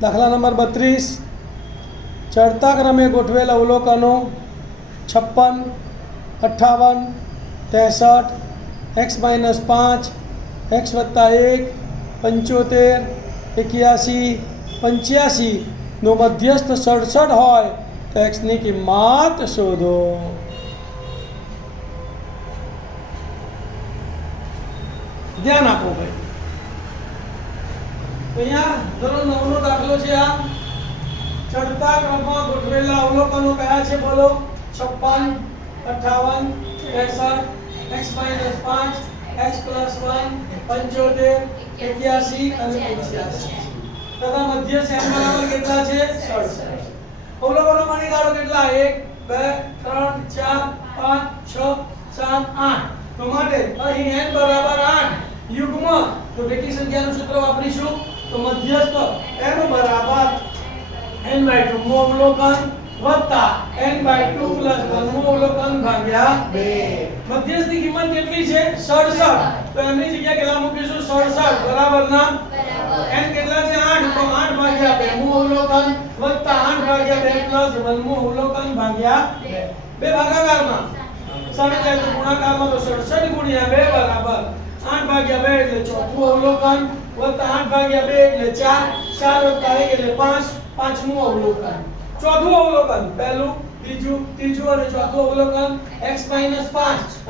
દાખલા નંબર 32 ચડતા ક્રમે ગોઠવેલ અવલોકનો 56, 58, 63, x - 5, x + 1, 75, 81, 85 નો મધ્યસ્થ 67 હોય તો x ની કિંમત શોધો. ધ્યાન આપો ભાઈ. અહીંયા ધોરણ 9 નો દાખલો છે. આ ચડતા ક્રમમાં ગોઠવેલા અવલોકનો કયા છે બોલો? 56, 58, 63, x - 5, x + 1, 75, 81 અને 85 તથા મધ્યસ્થ n બરાબર કેટલા છે? 67. અવલોકનો ગણી કાઢો કેટલા? 1, 2, 3, 4, 5, 6, 7, 8. તો માટે અહીં n બરાબર 8 યુગ્મ તો બેકી સંખ્યાનું સૂત્ર વાપરીશું. તો મધ્યસ્થ n બરાબર n/2 મુ અવલોકન વત્તા n/2 + 1 મુ અવલોકન ભાગ્યા 2. મધ્યસ્થની કિંમત કેટલી છે? 67. તો એની જગ્યાએ કેટલા મૂકીશું? 67 બરાબર ના n કેટલા છે? 8. તો 8 ભાગ્યા 2 મુ અવલોકન વત્તા 8 ભાગ્યા 2 + 1 મુ અવલોકન ભાગ્યા 2. બે ભાગાકારમાં સામે જાય તો ગુણાકારમાં તો 67 * 2 બરાબર 8 ભાગ્યા 2 એટલે ચોથું અવલોકન વત્તા 8 ભાગ્યા 2 એટલે 4, 4 + 1 એટલે 5, પાંચમું અવલોકન. ચોથું અવલોકન પહેલું, ત્રીજું અને ચોથું અવલોકન x - 5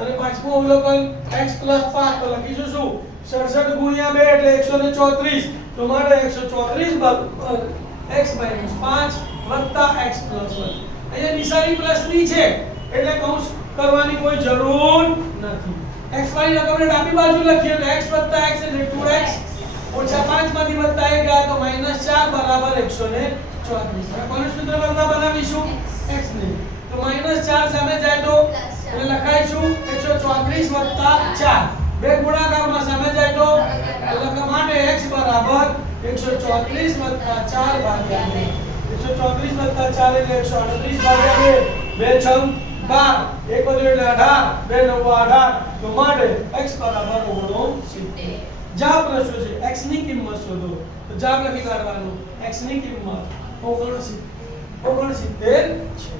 અને પાંચમું અવલોકન x + 5. તો લખીશું શું? 67 * 2 એટલે 134. તો માટે 134 બરાબર x - 5 વત્તા x + 1. અહીંયા નિશાની પ્લસની છે એટલે કૌંસ કરવાની કોઈ જરૂર નથી. x વાળી રકમને ડાબી બાજુ લખીએ તો x + x એટલે 2x ઓછા 5 માંથી વત્તા 1 ગયા તો -4 બરાબર 134. હવે કોનું સૂત્ર કરતા બનાવીશું? x ને. તો -4 સામે જાય તો એટલે લખાઈશું 134 + 4. બે ગુણાકારમાં સામે જાય તો લખવા માટે x બરાબર 134 + 4 ભાગ્યા 2. 134 + 4 એટલે 138 ભાગ્યા 2. 2 × 6 12, 1 + 2 એટલે 18, 2 × 9 = 18. તો માટે x બરાબર 69. જવાબ પ્રશ્ન છે x ની કિંમત શોધો. તો જવાબ લખી કાઢવાનું x ની કિંમત 69 છે.